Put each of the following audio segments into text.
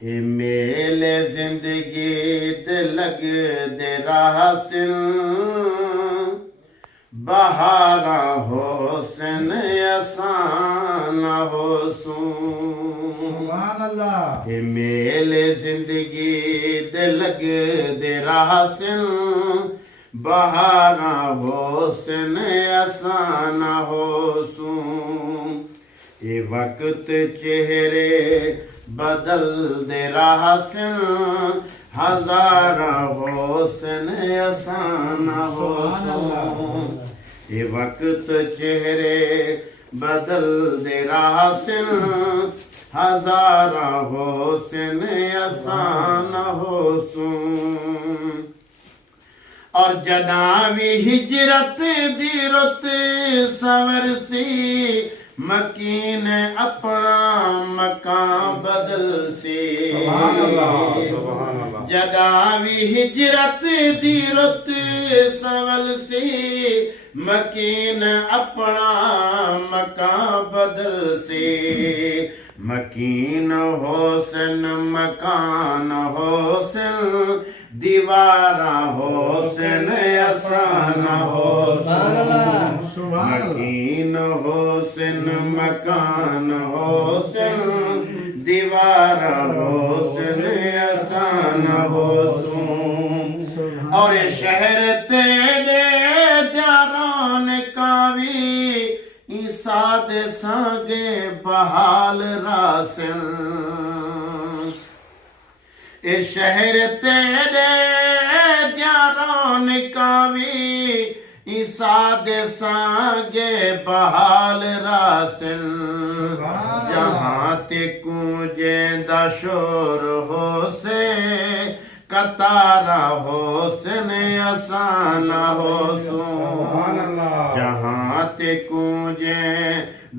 ए मेले जिंदगी ते लग दे रासिन बहारा होसन असान होसूं सुभान अल्लाह। ए मेले जिंदगी ते लग दे रासिन बहारा होसन असान होसूं ए वक्त चेहरे बदल दे रासिन हजारा होसन असान होसूं ए वक्त चेहरे बदल दे रासिन हजारा होसन असान होसूं और जनावी हिजरत दी रुत सवर सी मकीन अपना मकान बदल सी जनावी हिजरत दी रुत सवर सी मकीन अपना मकान बदल सी मकीन होसन मकान होसन दीवारा होसन असान होसन मकीन होसन मकान होसन दीवारा होसन असान होसूं और शहर तेरे द्यारान कावी साद सागे बहाल रासन ए शहर तेरे द्यारान कावी साद सागे बहाल रासन जहाँ ते कूंजे दा शोर हो से कतारा होसन असान होसूं जहाँ ते कूंजे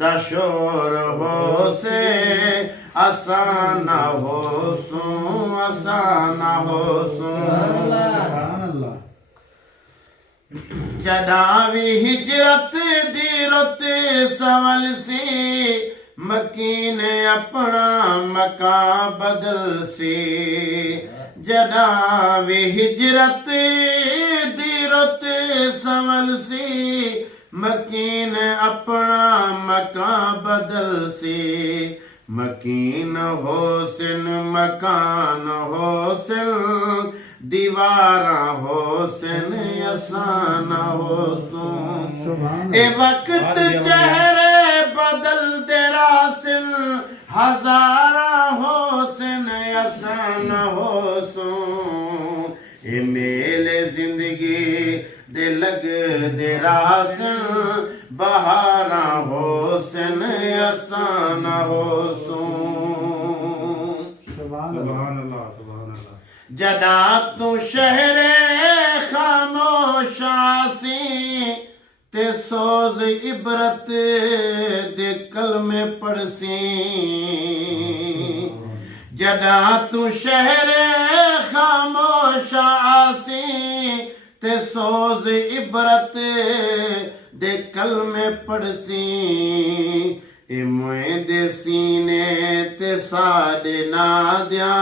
दा शोर हो से आसान होसूं आसान होसूं जनावी हिजरत दी रुत सवल सी मकीन अपना मकान बदल सी जनावी हिजरत दी रुत सवल सी मकीन अपना मकान बदल सी मकीन होसन मकान होसन दीवारा होसन असान होसूं ए वक्त चेहरे बदल दे रासिन हजारा होसन असान होसूं ए मेले जिंदगी दे लग दे रासिन बहारा होसन असान होसूं जदा तू शहरे खामोशासी ते सोज इबरत दे कलमे पढ़सी जदा तू शहरे खामोशासी ते सोज इबरत दे कलमे पढ़सी ए मोए दे सीने ते साडे ना दिया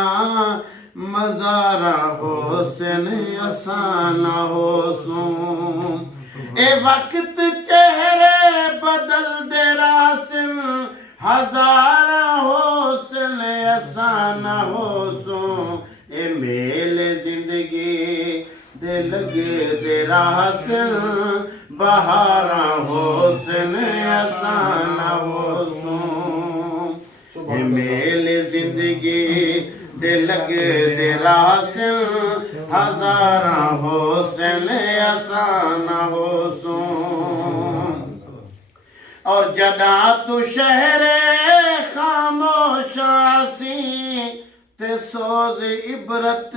मजारा होसन असान होसूं ए वक्त चेहरे बदल दे रासिन हजारा होसन असान होसूं ए मेले जिंदगी दे लगे दे रासिन बहारा होसन असान होसूं ए मेले जिंदगी दे लगे दे रासिन हजारा होसन असान होसूं और जदा तू शहरे खामोशासी ते सोज इबरत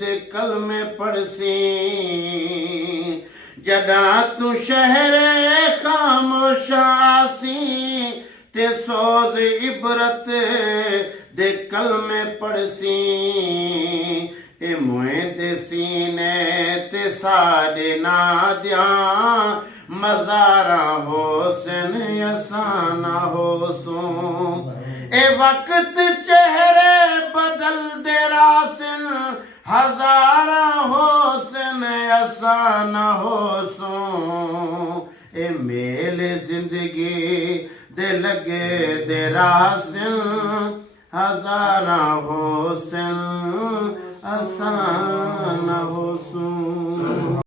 दे कलमे पढ़सी जदा तू शहरे खामोशासी ते सोज इबरत दे कलमे पढ़सी ए मोए दे सीने ते साडे ना दिया मजारा होसन असान होसूं ए वक्त चेहरे ऐसा न हो सो ए मेल जिंदगी दे लगे दे रासिन हजारा हो